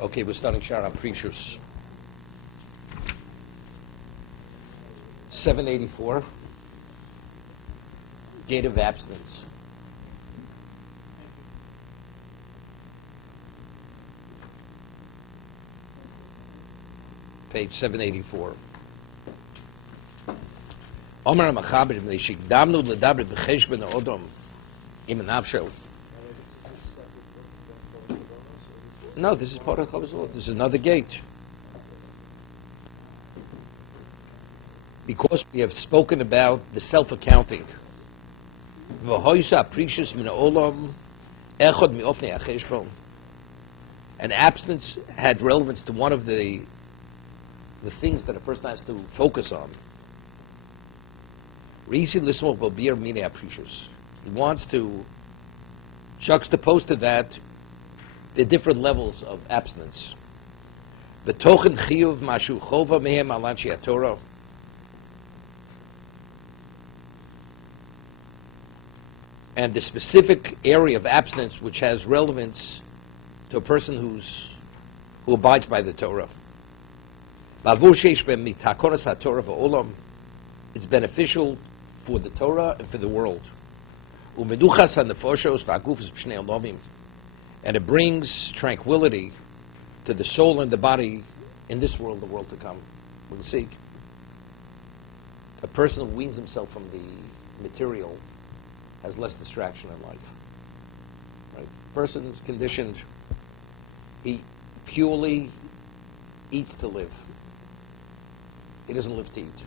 Okay, we're starting Shara Precious. 784. Gate of abstinence. Page 784. Omer HaMachaber B'nei Shikdamnu L'daber B'cheshbon Ha'odom Im Nafsho. No, this is part of Chovos HaLevavos. This is another gate. Because we have spoken about the self-accounting. And abstinence had relevance to one of the things that a person has to focus on. He wants to juxtapose to that the different levels of abstinence. And the specific area of abstinence which has relevance to a person who abides by the Torah. It's beneficial for the Torah and for the world. And it brings tranquility to the soul and the body in this world, the world to come. We'll see. A person who weans himself from the material has less distraction in life. Right? Person's conditioned, he purely eats to live. He doesn't live to eat.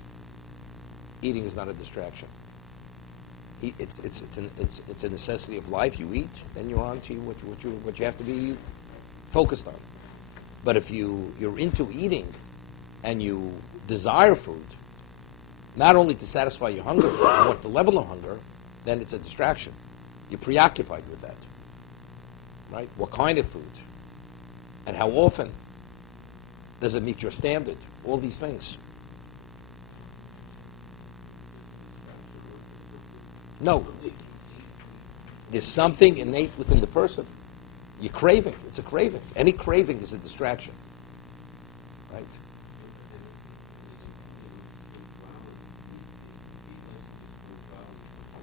Eating is not a distraction. It's a necessity of life. You eat, then you're on to what you have to be focused on. But if you're into eating and you desire food, not only to satisfy your hunger, but what the level of hunger, then it's a distraction. You're preoccupied with that. Right? What kind of food? And how often does it meet your standard? All these things. No. There's something innate within the person. You're craving. It's a craving. Any craving is a distraction. Right?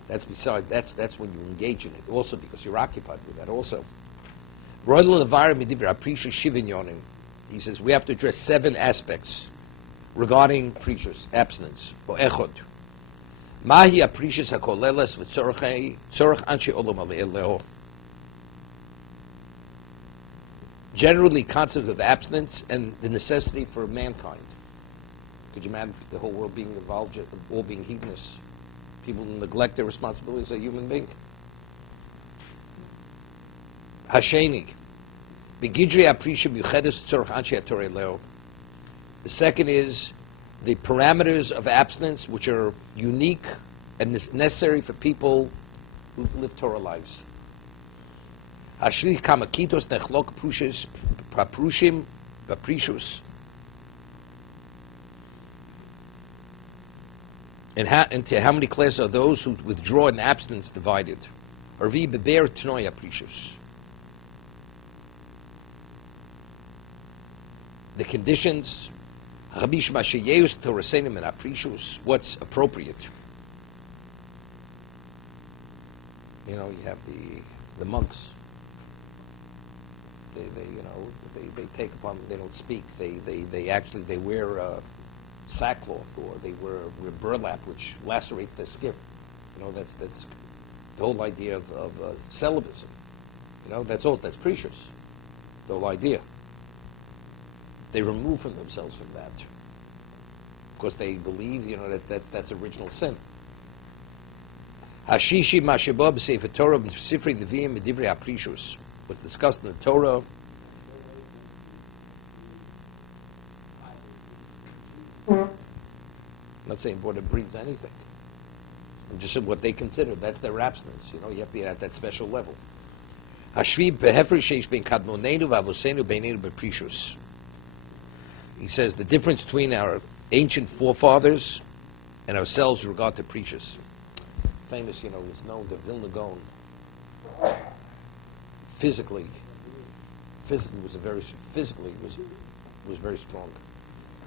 That's beside. That's when you engage in it. Also because you're occupied with that. Also, he says we have to address 7 aspects regarding preachers abstinence. Mahi aprecious hakoleles v'tzorach anshe olam ale'eleo. Generally, concept of abstinence and the necessity for mankind. Could you imagine the whole world being involved, all being hedonists? People neglect their responsibilities as a human being. Hasheni, begidrei aprecious yuchedes tzorach anshe atorei leo. The second is the parameters of abstinence, which are unique and necessary for people who live Torah lives. Hashlich kamakitos nechlok paprushim paprishus. And into how many classes are those who withdraw in abstinence divided? Arvi beber tnoi aprishus. The conditions. What's appropriate? You know, you have the monks. They take upon. They don't speak. They wear sackcloth, or they wear burlap, which lacerates their skin. You know, that's the whole idea of celibacy. You know, that's all. That's precious. The whole idea. They remove from themselves from that because they believe, you know, that's original sin. Hashishi mashibah b'sefer Torah b'sifrei Nevi'im b'divrei aprishus was discussed in the Torah. I'm not saying what it breeds anything. I'm just saying what they consider. That's their abstinence. You know, you have to be at that special level. Hashvi behefer sheish ben kadmonenu v'avosenu beinenu b'prishus. He says the difference between our ancient forefathers and ourselves with regard to preachers. Famous, you know, it's known that Vilna Gaon physically physically was very strong.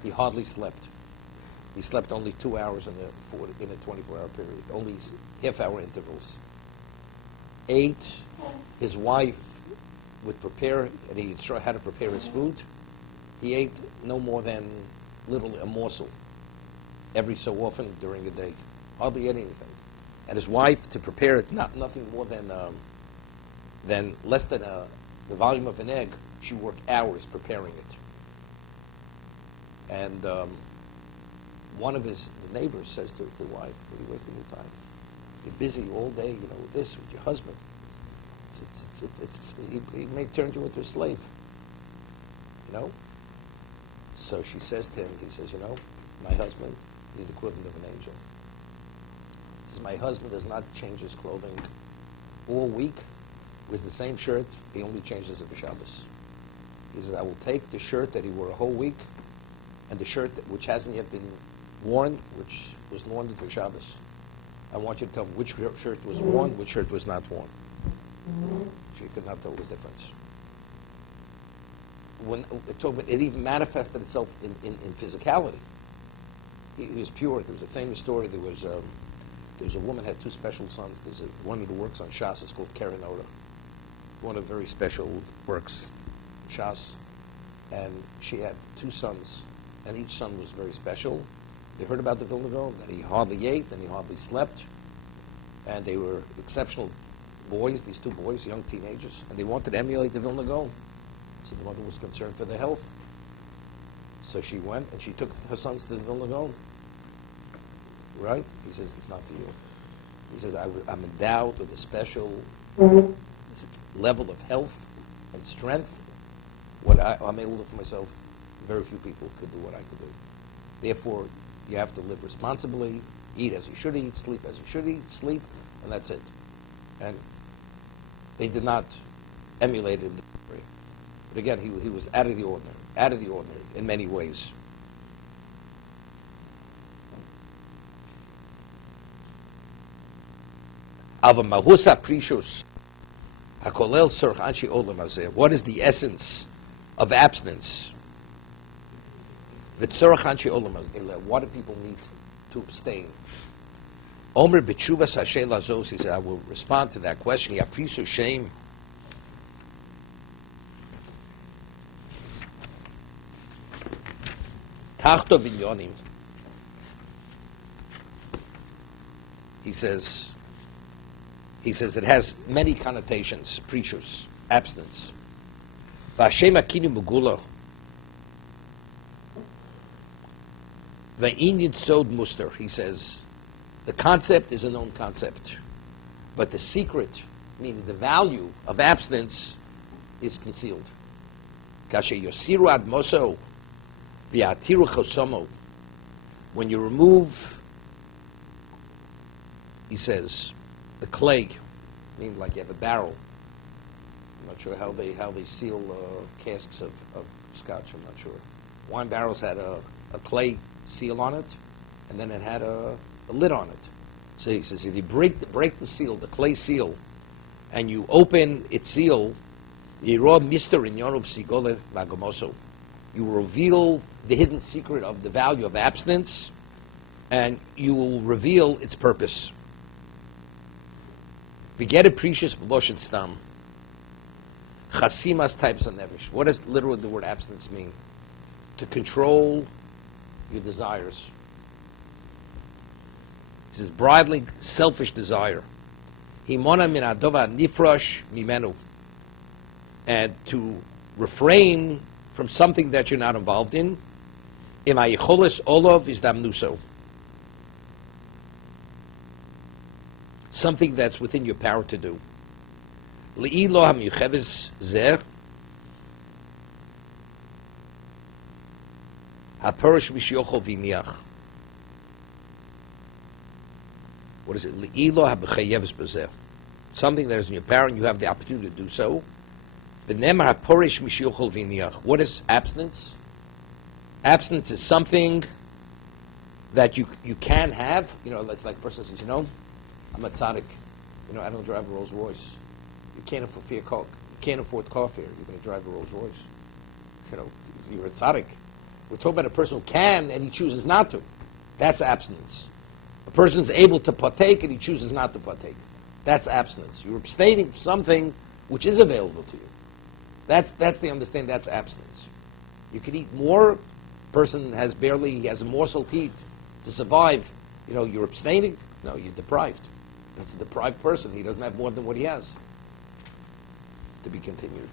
He hardly slept. He slept only 2 hours in a 24-hour period, only half-hour intervals. Ate. His wife would prepare, and he had how to prepare his food. He ate no more than literally a morsel every so often during the day. Hardly ate anything. And his wife, to prepare it, nothing more than less than the volume of an egg, she worked hours preparing it. And one of the neighbors says to the wife, "What are you wasting your time? You're busy all day, with this, with your husband. He may turn you into a slave, So she says to him, he says, my husband is the equivalent of an angel. He says, my husband does not change his clothing all week with the same shirt. He only changes it for Shabbos. He says, I will take the shirt that he wore a whole week and the shirt which hasn't yet been worn, which was worn for Shabbos. I want you to tell me which shirt was worn, which shirt was not worn. She could not tell the difference. It even manifested itself in physicality. He was pure. There was a famous story. There was a woman had two special sons. There's one of the works on Shas is called Keren Ora. One of the very special works, Shas. And she had two sons, and each son was very special. They heard about the Vilna Gaon, that he hardly ate and he hardly slept. And they were exceptional boys, these two boys, young teenagers, and they wanted to emulate the Vilna Gaon. So the mother was concerned for their health. So she went and she took her sons to the Vilna Gaon. Right? He says, it's not for you. He says, I'm endowed with a special level of health and strength. What I'm able to do for myself, very few people could do what I could do. Therefore, you have to live responsibly, eat as you should eat, sleep as you should eat, sleep, and that's it. And they did not emulate it. But again, he was out of the ordinary in many ways. What is the essence of abstinence? What do people need to abstain? Omer b'tshuvas hashel azos, he said, I will respond to that question. Yaprisu shame. Tachto vinyonim. He says it has many connotations. Prishus, abstinence. V'ashem akinu megula. Ve'inyin sod muster. He says the concept is a known concept, but the secret, meaning the value of abstinence, is concealed. Kashe yosiru ad moso v'atiru chosomo. When you remove, he says, the clay, meaning like you have a barrel. I'm not sure how they seal casks of scotch. I'm not sure. Wine barrels had a clay seal on it, and then it had a lid on it. So he says, if you break the seal, the clay seal, and you open its seal, you reveal the hidden secret of the value of abstinence, and you will reveal its purpose. We get a precious b'loshen stam. Chasimas types of nevish. What does literally the word abstinence mean? To control your desires. This is bridling selfish desire. Himona min adova nifrosh mimenu. And to refrain from something that you're not involved in. Im hayicholes olov is damnuso. Something that's within your power to do. Le'ilo hamyucheves zer. Haperish mishyochol v'niach. What is it? Le'ilo habechayeves bezer. Something that is in your power and you have the opportunity to do so. V'nemar haperish mishyochol v'niach. What is abstinence? Abstinence is something that you can have. It's like a person says, I'm a tzaddik. I don't drive a Rolls Royce. You can't afford a Coke. You can't afford car fare. You're going to drive a Rolls Royce. You know, you're a tzaddik. We're talking about a person who can and he chooses not to. That's abstinence. A person's able to partake and he chooses not to partake. That's abstinence. You're abstaining from something which is available to you. That's the understanding. That's abstinence. You can eat more. Person has a morsel to eat to survive. You know, you're abstaining. No, you're deprived. That's a deprived person. He doesn't have more than what he has. To be continued.